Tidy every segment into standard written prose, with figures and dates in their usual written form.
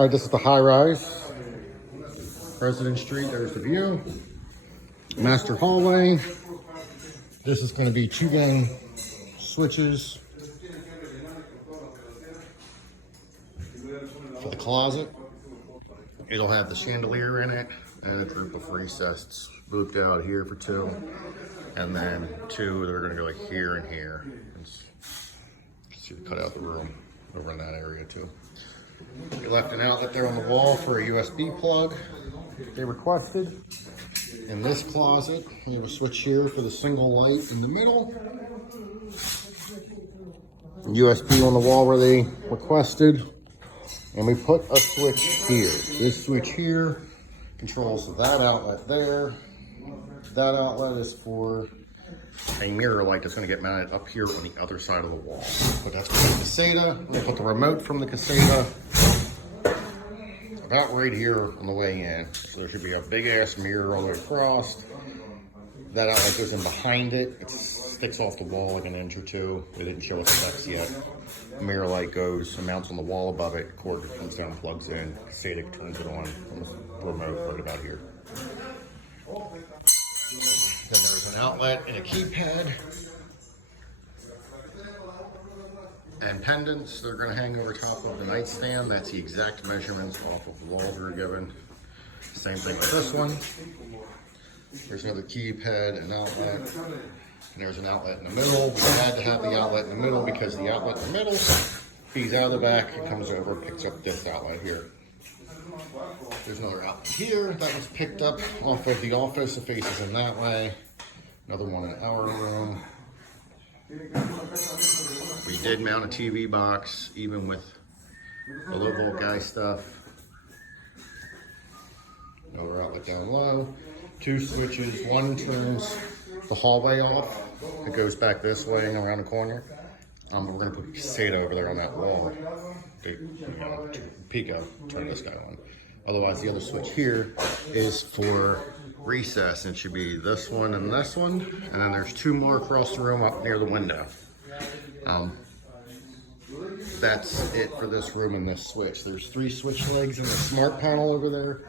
All right, this is the high rise. President Street, there's the view. Master hallway. This is going to be 2-gang switches for the closet. It'll have the chandelier in it and a group of recessed looped out here for 2. And then 2 that are going to go like here and here. And see to cut out the room over in that area too. We left an outlet there on the wall for a USB plug they requested. In this closet, we have a switch here for the single light in the middle. USB on the wall where they requested. And we put a switch here. This switch here controls that outlet there. That outlet is for a mirror light that's going to get mounted up here on the other side of the wall. But that's for the caseta. We put the remote from the caseta about right here on the way in. So there should be a big ass mirror all the way across. That outlet goes in behind it. It sticks off the wall like an inch or 2. They didn't show us specs yet. Mirror light goes and mounts on the wall above it. Cord comes down, plugs in. Caseta turns it on the remote right about here. Then there's an outlet and a keypad. And pendants, they're going to hang over top of the nightstand. That's the exact measurements off of the walls we were given. Same thing with this one. There's another keypad and outlet. And there's an outlet in the middle. We had to have the outlet in the middle because the outlet in the middle feeds out of the back and comes over, picks up this outlet here. There's another outlet here that was picked up off of the office. It faces in that way. Another one in our room. We did mount a TV box, even with the low volt guy stuff. Another outlet down low. 2 switches. One turns the hallway off. It goes back this way and around the corner. We're going to put a caseta over there on that wall. Pico, turn this guy on. Otherwise, the other switch here is for recess. It should be this one and this one. And then there's 2 more across the room up near the window. That's it for this room and this switch. There's 3 switch legs in the smart panel over there.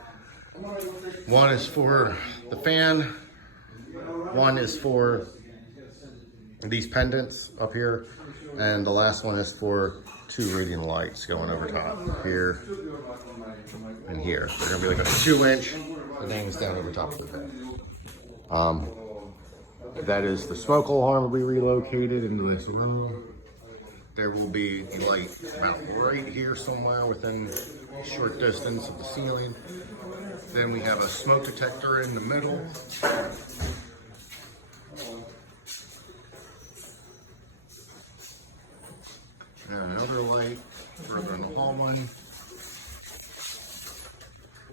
One is for the fan. One is for these pendants up here. And the last one is for 2 radiant lights going over top here and here. They're gonna be like a 2-inch. The name's down over top of the bed. That is the smoke alarm will be relocated into this room. There will be a light about right here somewhere within a short distance of the ceiling. Then we have a smoke detector in the middle. And another light further in the hallway.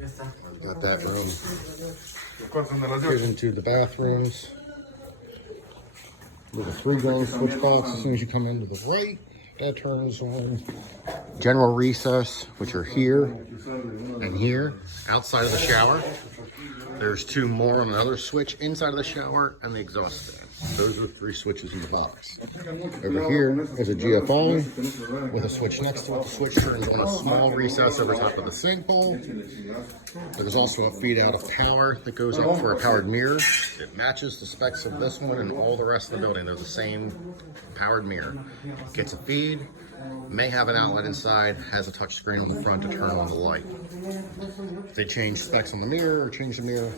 We've got that room. Here's into the bathrooms. With a 3-gang switch box as soon as you come into the right. That turns on. General recess, which are here and here, outside of the shower. There's 2 more on another switch inside of the shower and the exhaust fan. Those are 3 switches in the box. Over here is a GFI with a switch next to it. The switch turns on a small recess over top of the sink bowl. There's also a feed out of power that goes up for a powered mirror. It matches the specs of this one and all the rest of the building. They're the same powered mirror. Gets a feed, may have an outlet inside, has a touch screen on the front to turn on the light. If they change specs on the mirror or change the mirror,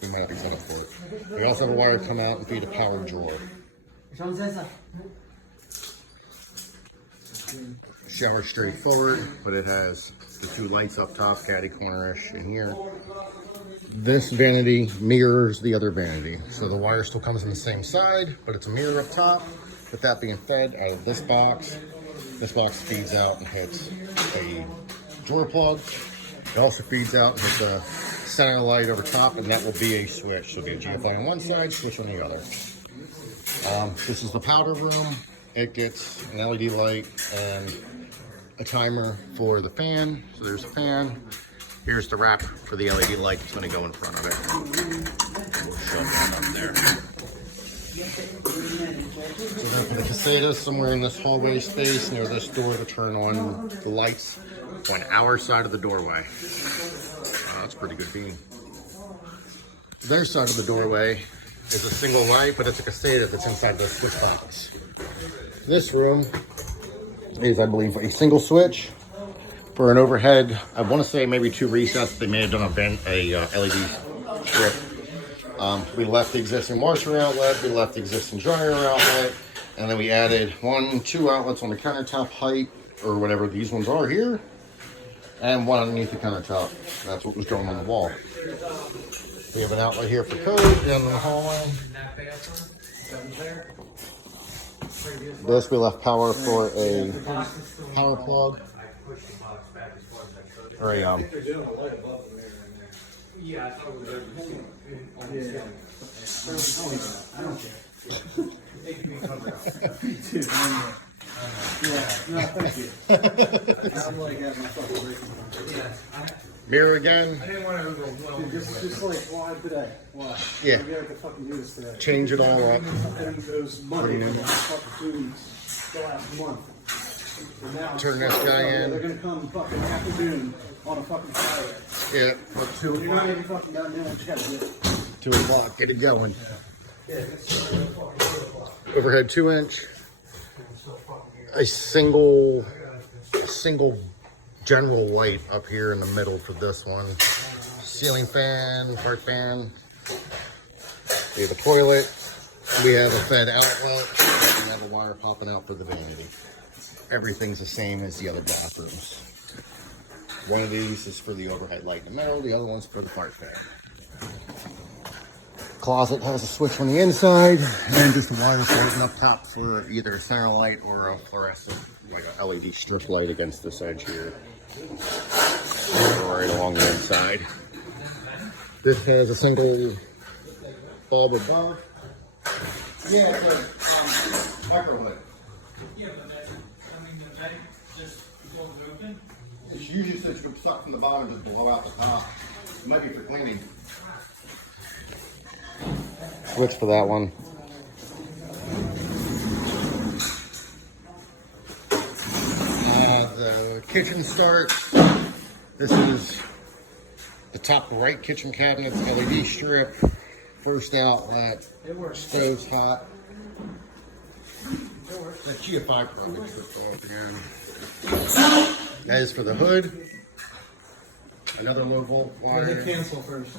we might have to set up for it. We also have a wire come out and feed a powered drawer. Shower straightforward, but it has the 2 lights up top, caddy corner-ish in here. This vanity mirrors the other vanity. So the wire still comes in the same side, but it's a mirror up top. With that being fed out of this box feeds out and hits a drawer plug. It also feeds out and hits a center light over top, and that will be a switch. So it'll be a GFI on one side, switch on the other. This is the powder room. It gets an LED light and a timer for the fan. So there's a fan. Here's the wrap for the LED light that's going to go in front of it. We'll shove that up there. So then for the caseta, somewhere in this hallway space near this door to turn on the lights on our side of the doorway. That's a pretty good beam. Their side of the doorway is a single light, but it's a caseta that's inside the switch box. This room is, I believe, a single switch for an overhead. I want to say maybe 2 resets. They may have done a LED strip. We left the existing washer outlet, we left the existing dryer outlet, and then we added 2 outlets on the countertop height, or whatever these ones are here, and one underneath the countertop. That's what was going on the wall. We have an outlet here for code down in the hallway. This we left power for a power plug. Or a Yeah, I thought it was I don't care. It can be covered up. Yeah, no, thank you. I'm like having my fucking break. Yeah. Mirror again. I didn't want to overwhelm you. Just like, why today? Why? Yeah. We have to fucking do this today. Change it all up. And it goes Monday for the last fucking 2 weeks. The last month. And now Turn this guy in. They're going to come fucking afternoon on a fucking Friday. Yeah, or 2 You're not even fucking done doing what you gotta do. 2 o'clock, get it going. Overhead 2-inch. A single general light up here in the middle for this one. Ceiling fan, cart fan. We have a toilet. We have a fed outlet. We have a wire popping out for the vanity. Everything's the same as the other bathrooms. One of these is for the overhead light in the middle. The other one's for the cart fan. Closet has a switch on the inside and just a wire floating up top for either a center light or a fluorescent, like a LED strip light against this edge here. Right along the inside. This has a single bulb above. Yeah, it's a microwave. Yeah, but that, that just goes open. It's usually so you can suck from the bottom and just blow out the top. It might be for cleaning. Switch for that one. The kitchen start. This is the top right kitchen cabinet's LED strip. First outlet. Stove's hot. That Kia 5 Pro gets stripped off again. That is for the hood. Another low volt wire. Cancel first.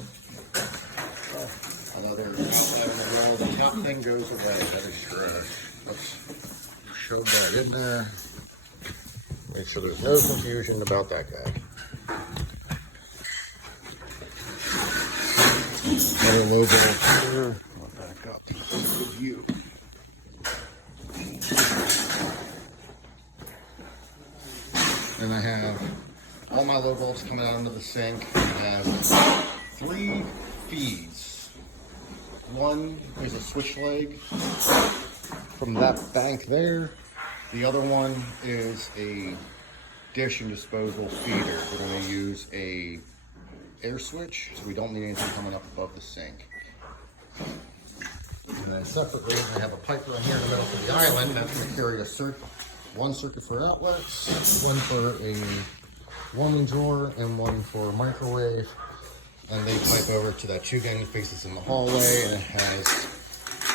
Another outlet. The top thing goes away. That is trash. Let's show that in there. Make sure there's no confusion about that guy. Another low volt here. I'll back up. Good view. And I have all my low volts coming out into the sink. I have 3 feeds. One is a switch leg from that bank there. The other one is a dish and disposal feeder. We're going to use a air switch, so we don't need anything coming up above the sink. And then separately, I have a pipe run here in the middle of the island. That's going to carry a one circuit for outlets, one for a warming drawer, and one for a microwave. And they pipe over to that 2-gang faces in the hallway, and it has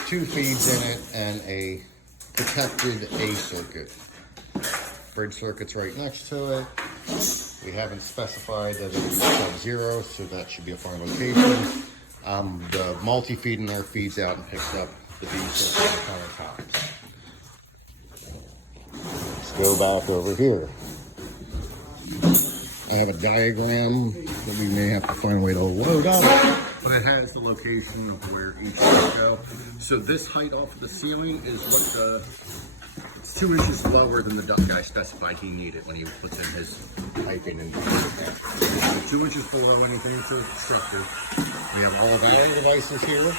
2 feeds in it and a protected A circuit. Bridge circuit's right next to it. We haven't specified that it's sub-0, so that should be a fine location. The multi-feed in there feeds out and picks up the B circuit on the countertops. Let's go back over here. I have a diagram that we may have to find a way to load up, but it has the location of where each will go. So this height off of the ceiling is what it's 2 inches lower than the duct guy specified he needed when he puts in his piping and 2 inches below anything for structure. We have all of our devices here.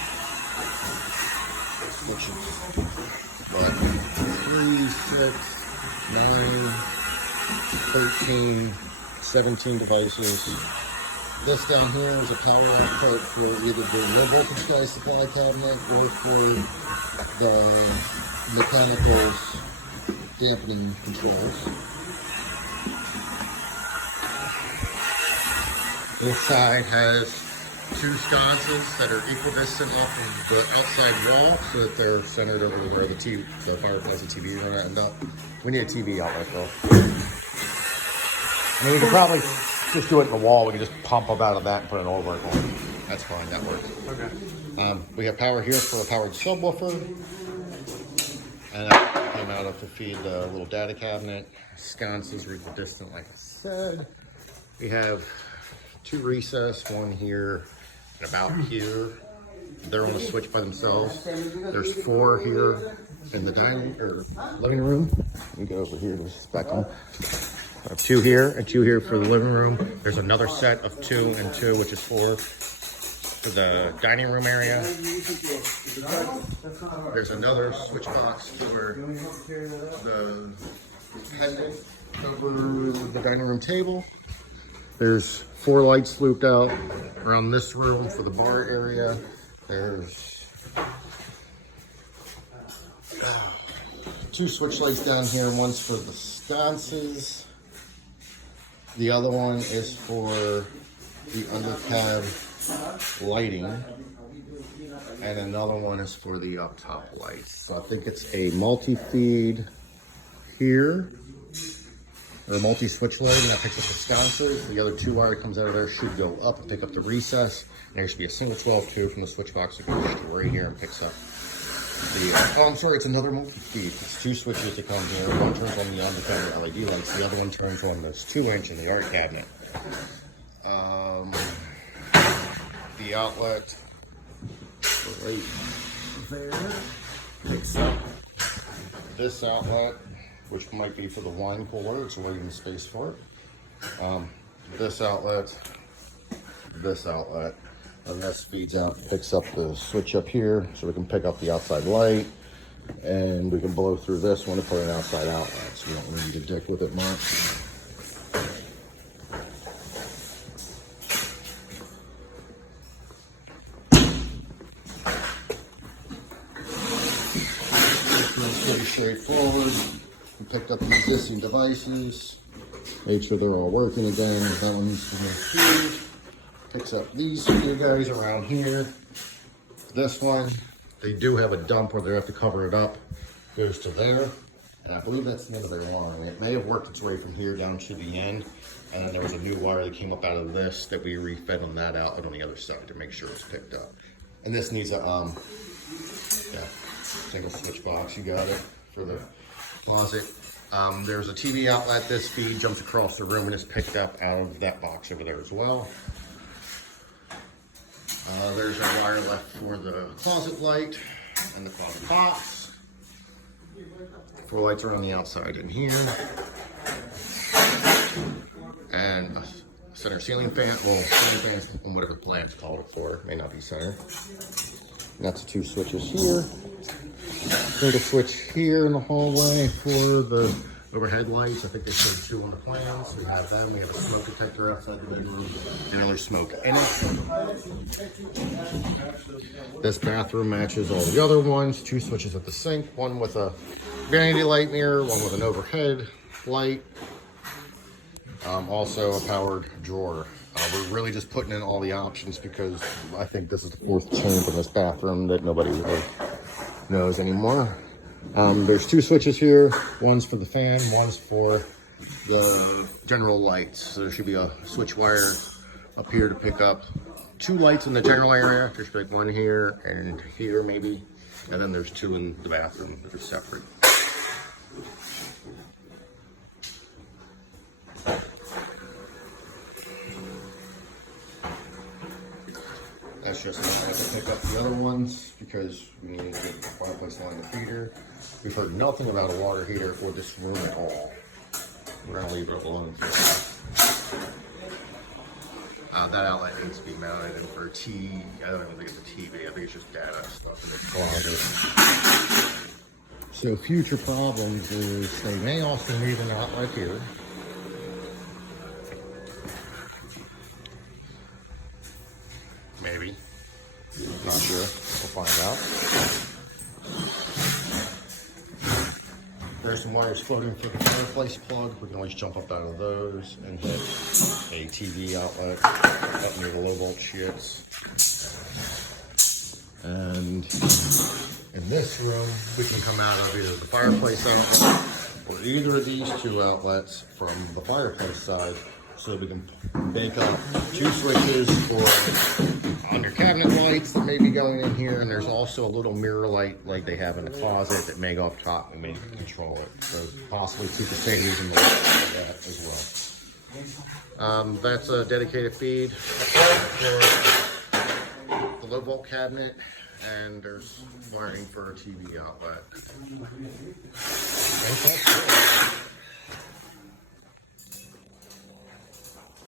Switches. But 3, 6, 9, 13, 17 devices. This down here is a power output for either the low voltage sky supply cabinet or for the mechanicals dampening controls. This side has two sconces that are equidistant off of the outside wall so that they're centered over where the fireplace and TV are going to end up. We need a TV outlet though. I mean, we could probably just do it in the wall. We can just pump up out of that and put it over it. That's fine, that works. Okay. We have power here for a powered subwoofer. And that came out of to feed the little data cabinet. Sconces are equidistant, like I said. We have two recess, one here and about here. They're on a switch by themselves. There's four here in the living room. We go over here to spec them. I have two here and two here for the living room. There's another set of 2 and 2, which is 4 for the dining room area. There's another switch box for the pendant over the dining room table. There's 4 lights looped out around this room for the bar area. There's 2 switch lights down here. One's for the sconces. The other one is for the undercab lighting. And another one is for the up top lights. So I think it's a multi-feed here. Or a multi-switch light, and that picks up the sconces. The other 2 wire that comes out of there should go up and pick up the recess. And there should be a single 12-2 from the switch box that goes right here and picks up the, oh, I'm sorry, it's another multi-feed. It's 2 switches that come here. One turns on the undercover LED lights. The other one turns on this 2-inch in the art cabinet. The outlet right there picks up this outlet, which might be for the wine cooler. It's waiting space for it. This outlet, and this feeds out, picks up the switch up here, so we can pick up the outside light, and we can blow through this one to put an outside outlet, so we don't need to dick with it much. Pretty straightforward. We picked up the existing devices, made sure they're all working again. That one needs to go here. Picks up these few guys around here. This one, they do have a dump where they have to cover it up. Goes to there, and I believe that's the end of their line. It may have worked its way from here down to the end, and then there was a new wire that came up out of this that we refed on that outlet on the other side to make sure it's picked up. And this needs a single switch box. You got it for the closet. There's a TV outlet. This feed jumps across the room and is picked up out of that box over there as well. There's a wire left for the closet light and the closet box. 4 lights are on the outside in here. And a center ceiling fan, well, ceiling fan, whatever the plan's called it for, may not be center. And that's 2 switches here. There's a switch here in the hallway for the overhead lights. I think they showed 2 on the plans. We have them. We have a smoke detector outside the bedroom and other smoke in it. This bathroom matches all the other ones. 2 switches at the sink. One with a vanity light mirror. One with an overhead light. Also a powered drawer. We're really just putting in all the options because I think this is the 4th change in this bathroom that nobody really knows anymore. There's 2 switches here. One's for the fan, one's for the general lights. So there should be a switch wire up here to pick up 2 lights in the general area. There's like 1 here and here maybe. And then there's 2 in the bathroom that are separate. That's just how I have to pick up the other ones because we need to get the fireplace line the feeder. We've heard nothing about a water heater for this room at all. We're gonna leave it alone. That outlet needs to be mounted in for I don't even think it's a TV. I think it's just data stuff in the closet. So future problems is they may also need an outlet here. maybe. Not sure. We'll find out. There's some wires floating for the fireplace plug. We can always jump up out of those and hit a TV outlet up near the low volt shits. And in this room, we can come out of either the fireplace outlet or either of these two outlets from the fireplace side, so we can make up 2 switches for on your cabinet lights that may be going in here, and there's also a little mirror light like they have in the closet that may go up top and may control it. So possibly 2 containers in the light like that as well. That's a dedicated feed for the low volt cabinet, and there's wiring for a TV outlet.